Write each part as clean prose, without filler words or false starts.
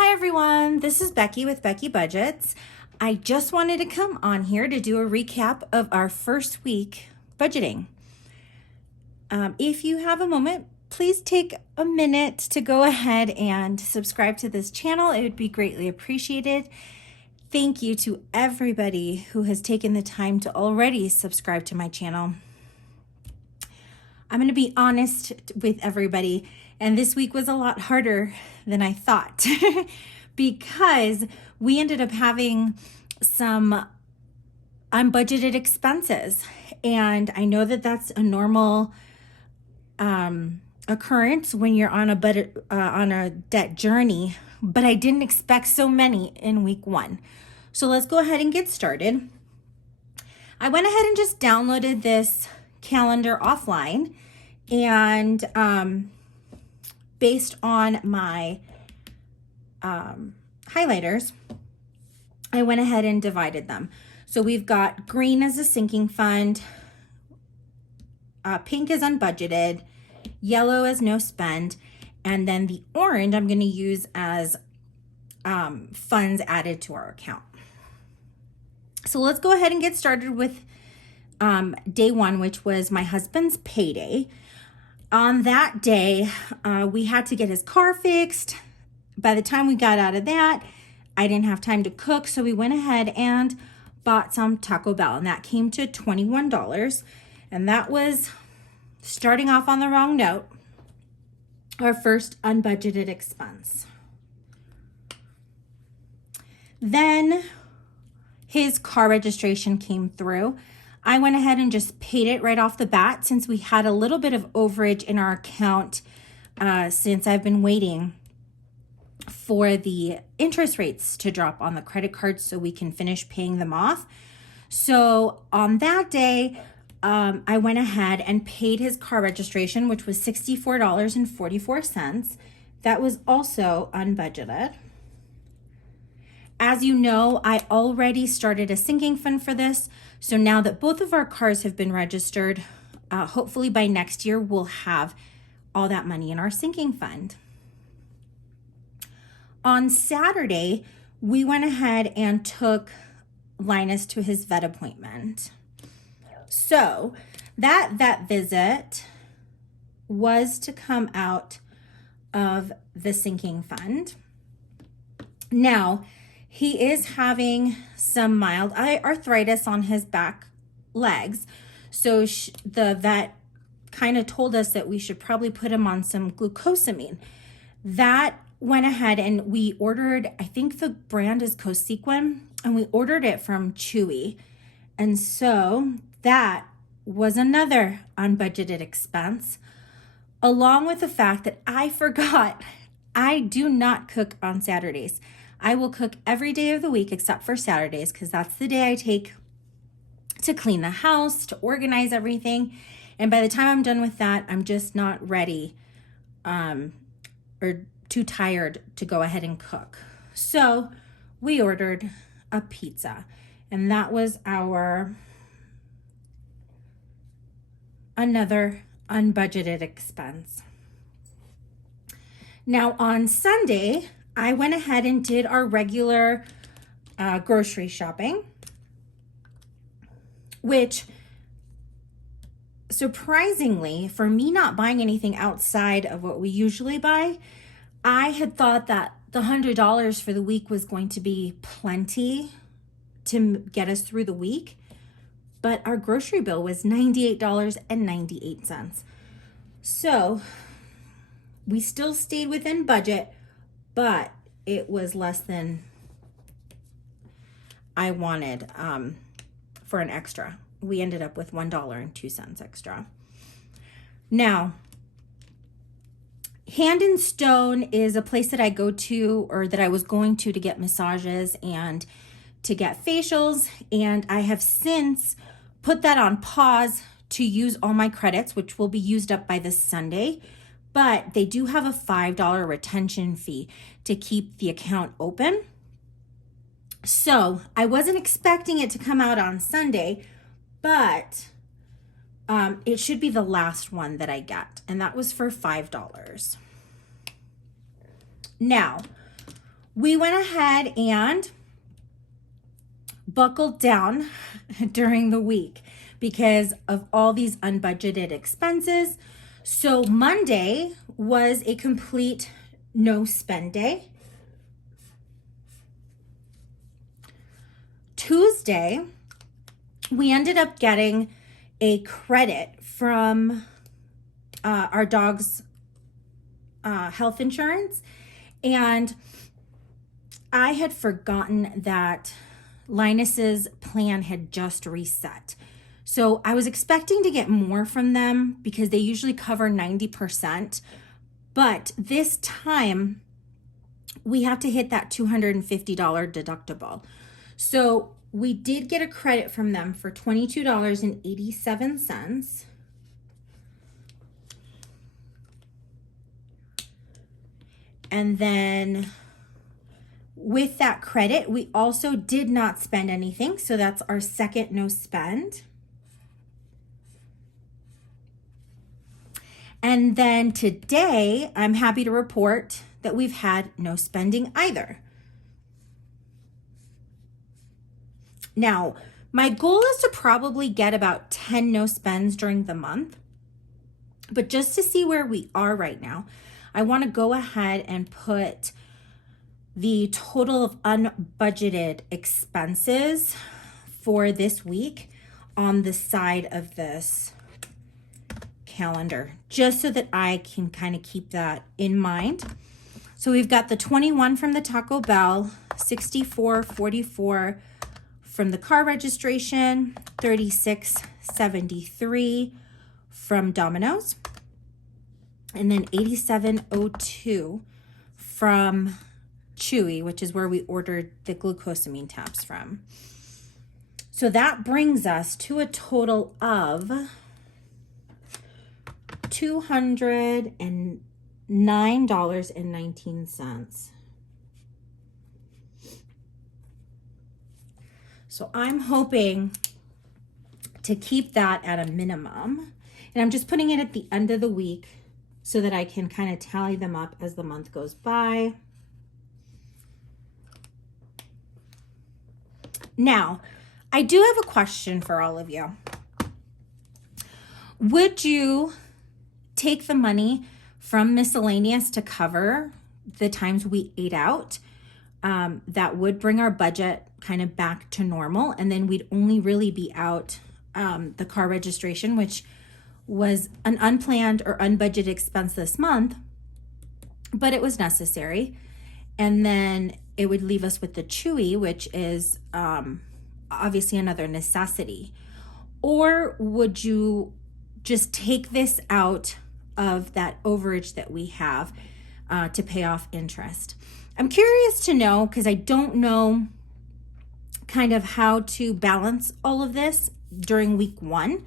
Hi everyone, this is Becky with Becky Budgets. I just wanted to come on here to do a recap of our first week budgeting. If you have a moment, please take a minute to go ahead and subscribe to this channel. It would be greatly appreciated. Thank you to everybody who has taken the time to already subscribe to my channel. I'm going to be honest with everybody, and this week was a lot harder than I thought because we ended up having some unbudgeted expenses. And I know that that's a normal occurrence when you're on a debt journey, but I didn't expect so many in week one. So let's go ahead and get started. I went ahead and just downloaded this calendar offline, and based on my highlighters, I went ahead and divided them. So we've got green as a sinking fund, pink is unbudgeted, yellow is no spend, and then the orange I'm going to use as funds added to our account. So let's go ahead and get started with day one, which was my husband's payday. On that day, we had to get his car fixed. By the time we got out of that, I didn't have time to cook, so we went ahead and bought some Taco Bell, and that came to $21. And that was, starting off on the wrong note, our first unbudgeted expense. Then his car registration came through. I went ahead and just paid it right off the bat since we had a little bit of overage in our account since I've been waiting for the interest rates to drop on the credit cards so we can finish paying them off. So on that day, I went ahead and paid his car registration, which was $64.44. That was also unbudgeted. As you know, I already started a sinking fund for this. So now that both of our cars have been registered, hopefully by next year, we'll have all that money in our sinking fund. On Saturday, we went ahead and took Linus to his vet appointment. So that vet visit was to come out of the sinking fund. Now, he is having some mild arthritis on his back legs. So the vet kind of told us that we should probably put him on some glucosamine. That went ahead and we ordered, I think the brand is Cosequin, and we ordered it from Chewy. And so that was another unbudgeted expense, along with the fact that I forgot I do not cook on Saturdays. I will cook every day of the week except for Saturdays because that's the day I take to clean the house, to organize everything. And by the time I'm done with that, I'm just not ready or too tired to go ahead and cook. So we ordered a pizza, and that was another unbudgeted expense. Now on Sunday, I went ahead and did our regular grocery shopping, which surprisingly, for me not buying anything outside of what we usually buy, I had thought that the $100 for the week was going to be plenty to get us through the week, but our grocery bill was $98.98. So we still stayed within budget, but it was less than I wanted for an extra. We ended up with $1.02 extra. Now, Hand and Stone is a place that I go to, or that I was going to get massages and to get facials, and I have since put that on pause to use all my credits, which will be used up by this Sunday. But they do have a $5 retention fee to keep the account open. So I wasn't expecting it to come out on Sunday, but it should be the last one that I get, and that was for $5. Now, we went ahead and buckled down during the week because of all these unbudgeted expenses. So Monday was a complete no spend day. Tuesday, we ended up getting a credit from our dog's health insurance, and I had forgotten that Linus's plan had just reset. So I was expecting to get more from them because they usually cover 90%. But this time we have to hit that $250 deductible. So we did get a credit from them for $22.87. And then with that credit, we also did not spend anything. So that's our second no spend. And then today, I'm happy to report that we've had no spending either. Now, my goal is to probably get about 10 no spends during the month. But just to see where we are right now, I want to go ahead and put the total of unbudgeted expenses for this week on the side of this calendar, just so that I can kind of keep that in mind. So we've got the 21 from the Taco Bell, 64.44 from the car registration, 36.73 from Domino's, and then 87.02 from Chewy, which is where we ordered the glucosamine tabs from. So that brings us to a total of $209.19. So I'm hoping to keep that at a minimum. And I'm just putting it at the end of the week so that I can kind of tally them up as the month goes by. Now, I do have a question for all of you. Would you take the money from miscellaneous to cover the times we ate out? That would bring our budget kind of back to normal, and then we'd only really be out the car registration, which was an unplanned or unbudgeted expense this month, but it was necessary. And then it would leave us with the Chewy, which is obviously another necessity. Or would you just take this out of that overage that we have to pay off interest? I'm curious to know, because I don't know kind of how to balance all of this during week one.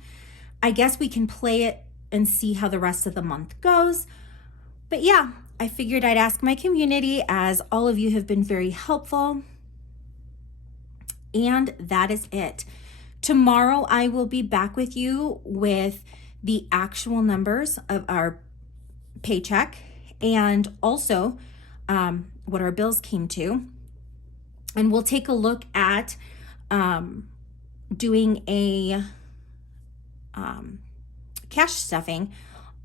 I guess we can play it and see how the rest of the month goes. But yeah, I figured I'd ask my community, as all of you have been very helpful. And that is it. Tomorrow I will be back with you with the actual numbers of our paycheck and also what our bills came to. And we'll take a look at doing a cash stuffing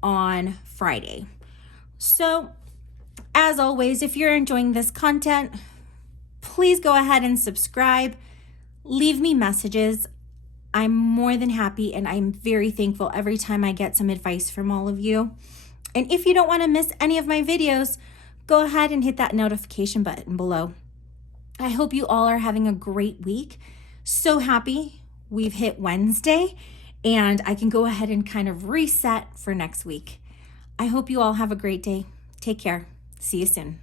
on Friday. So as always, if you're enjoying this content, please go ahead and subscribe. Leave me messages. I'm more than happy, and I'm very thankful every time I get some advice from all of you. And if you don't want to miss any of my videos, go ahead and hit that notification button below. I hope you all are having a great week. So happy we've hit Wednesday, and I can go ahead and kind of reset for next week. I hope you all have a great day. Take care. See you soon.